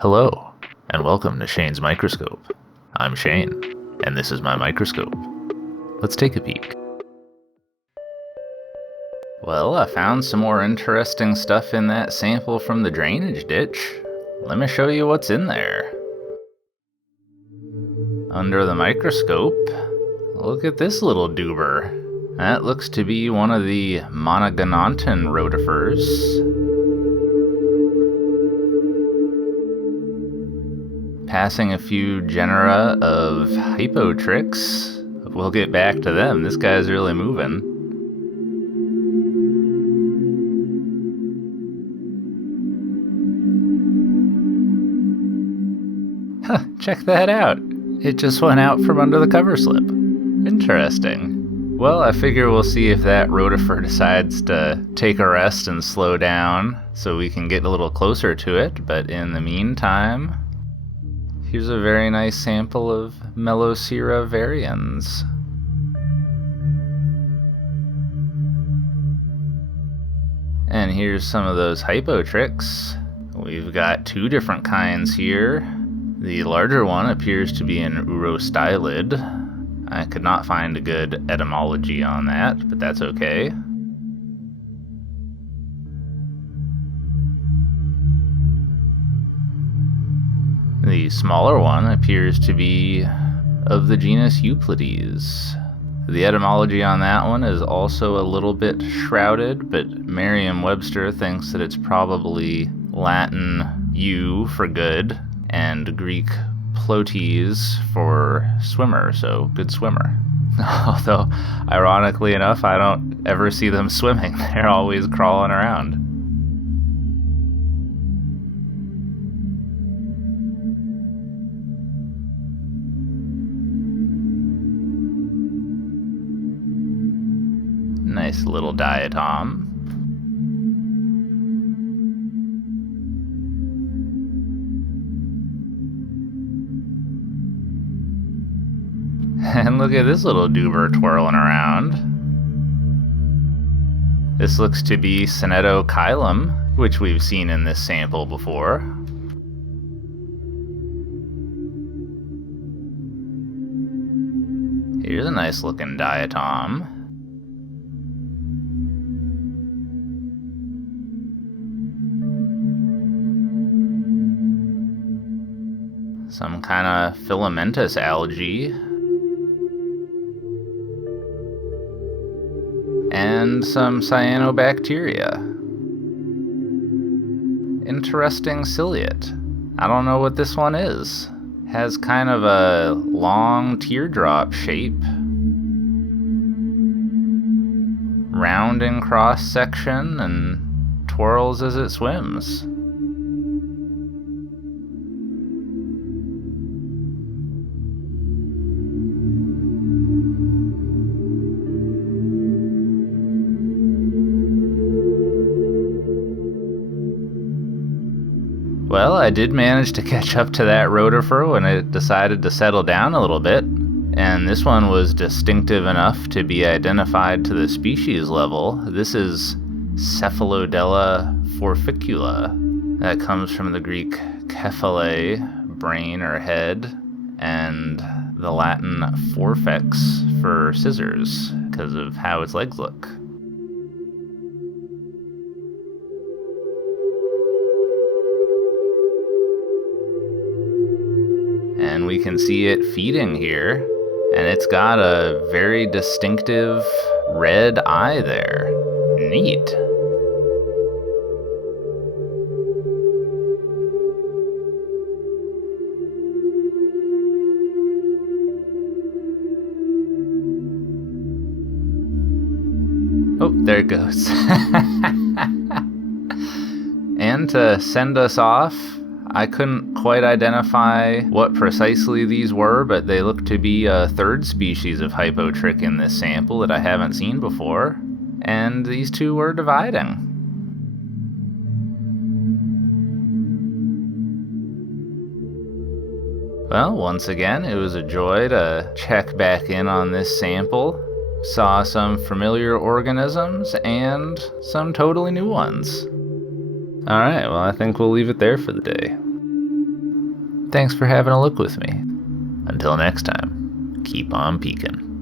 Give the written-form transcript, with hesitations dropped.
Hello, and welcome to Shane's Microscope. I'm Shane, and this is my microscope. Let's take a peek. Well, I found some more interesting stuff in that sample from the drainage ditch. Let me show you what's in there. Under the microscope, look at this little doober. That looks to be one of the monogonontan rotifers. Passing a few genera of hypotrix. We'll get back to them. This guy's really moving. Huh, check that out. It just went out from under the cover slip. Interesting. Well, I figure we'll see if that rotifer decides to take a rest and slow down so we can get a little closer to it, but in the meantime, here's a very nice sample of Melocera varians. And here's some of those hypotrix. We've got two different kinds here. The larger one appears to be an urostylid. I could not find a good etymology on that, but that's okay. The smaller one appears to be of the genus Euclides. The etymology on that one is also a little bit shrouded, but Merriam-Webster thinks that it's probably Latin "eu" for good and Greek "plotes" for swimmer, so good swimmer. Although, ironically enough, I don't ever see them swimming. They're always crawling around. Nice little diatom. And look at this little doober twirling around. This looks to be Synetocylum, which we've seen in this sample before. Here's a nice looking diatom. Some kind of filamentous algae. And some cyanobacteria. Interesting ciliate. I don't know what this one is. Has kind of a long teardrop shape. Round in cross section and twirls as it swims. Well, I did manage to catch up to that rotifer when it decided to settle down a little bit, and this one was distinctive enough to be identified to the species level. This is Cephalodella forficula. That comes from the Greek kephale, brain or head, and the Latin forfex for scissors, because of how its legs look. And we can see it feeding here, and it's got a very distinctive red eye there. Neat. Oh, there it goes. And to send us off, I couldn't quite identify what precisely these were, but they look to be a third species of hypotric in this sample that I haven't seen before, and these two were dividing. Well, once again, it was a joy to check back in on this sample. Saw some familiar organisms and some totally new ones. Alright, well, I think we'll leave it there for the day. Thanks for having a look with me. Until next time, keep on peeking.